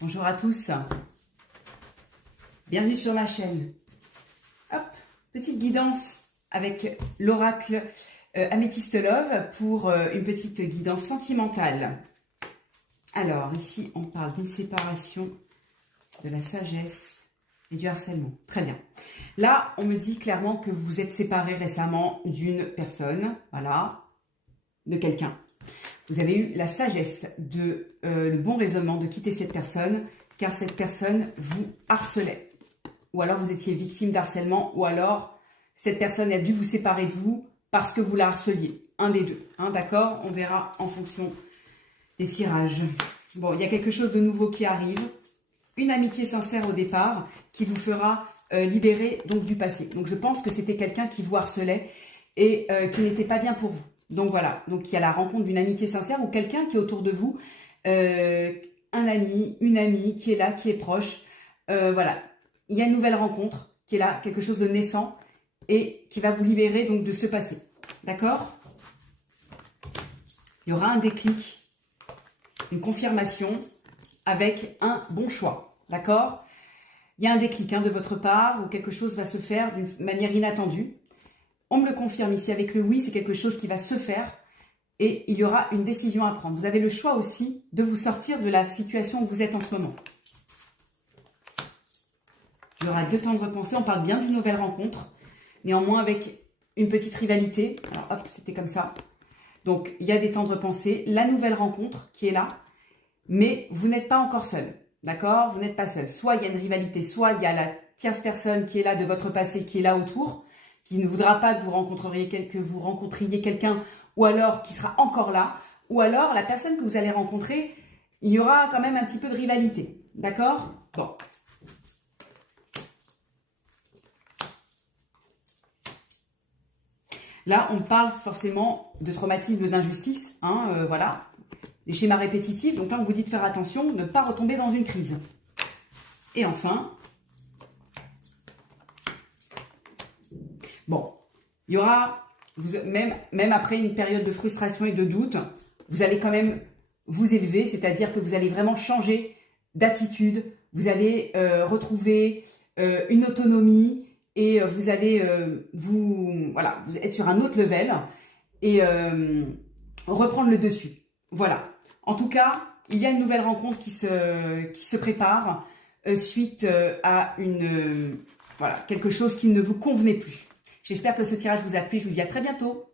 Bonjour à tous, bienvenue sur ma chaîne. Hop, petite guidance avec l'oracle Améthyste Love pour une petite guidance sentimentale. Alors ici on parle d'une séparation, de la sagesse et du harcèlement. Très bien. Là on me dit clairement que vous êtes séparés récemment d'une personne, voilà, de quelqu'un. Vous avez eu la sagesse, le bon raisonnement de quitter cette personne, car cette personne vous harcelait. Ou alors vous étiez victime d'harcèlement, ou alors cette personne a dû vous séparer de vous parce que vous la harceliez. Un des deux, hein, d'accord? On verra en fonction des tirages. Bon, il y a quelque chose de nouveau qui arrive. Une amitié sincère au départ qui vous fera libérer donc du passé. Donc je pense que c'était quelqu'un qui vous harcelait et qui n'était pas bien pour vous. Donc voilà, donc il y a la rencontre d'une amitié sincère ou quelqu'un qui est autour de vous, un ami, une amie qui est là, qui est proche. Voilà, il y a une nouvelle rencontre qui est là, quelque chose de naissant et qui va vous libérer donc de ce passé. D'accord? Il y aura un déclic, une confirmation avec un bon choix. D'accord? Il y a un déclic de votre part où quelque chose va se faire d'une manière inattendue. On me le confirme ici avec le oui, c'est quelque chose qui va se faire et il y aura une décision à prendre. Vous avez le choix aussi de vous sortir de la situation où vous êtes en ce moment. Il y aura 2 temps de repensée, on parle bien d'une nouvelle rencontre, néanmoins avec une petite rivalité. Alors hop, c'était comme ça. Donc il y a des temps de repensée, la nouvelle rencontre qui est là, mais vous n'êtes pas encore seul, d'accord? Vous n'êtes pas seul. Soit il y a une rivalité, soit il y a la tierce personne qui est là de votre passé, qui est là autour, qui ne voudra pas que vous rencontriez quelqu'un, ou alors qui sera encore là, ou alors la personne que vous allez rencontrer, il y aura quand même un petit peu de rivalité. D'accord? Bon. Là, on parle forcément de traumatisme, d'injustice, voilà, des schémas répétitifs. Donc là, on vous dit de faire attention, de ne pas retomber dans une crise. Et enfin, bon, il y aura, même après une période de frustration et de doute, vous allez quand même vous élever, c'est-à-dire que vous allez vraiment changer d'attitude, vous allez retrouver une autonomie et vous allez vous être sur un autre level et reprendre le dessus. Voilà. En tout cas, il y a une nouvelle rencontre qui se prépare suite à quelque chose qui ne vous convenait plus. J'espère que ce tirage vous a plu. Je vous dis à très bientôt.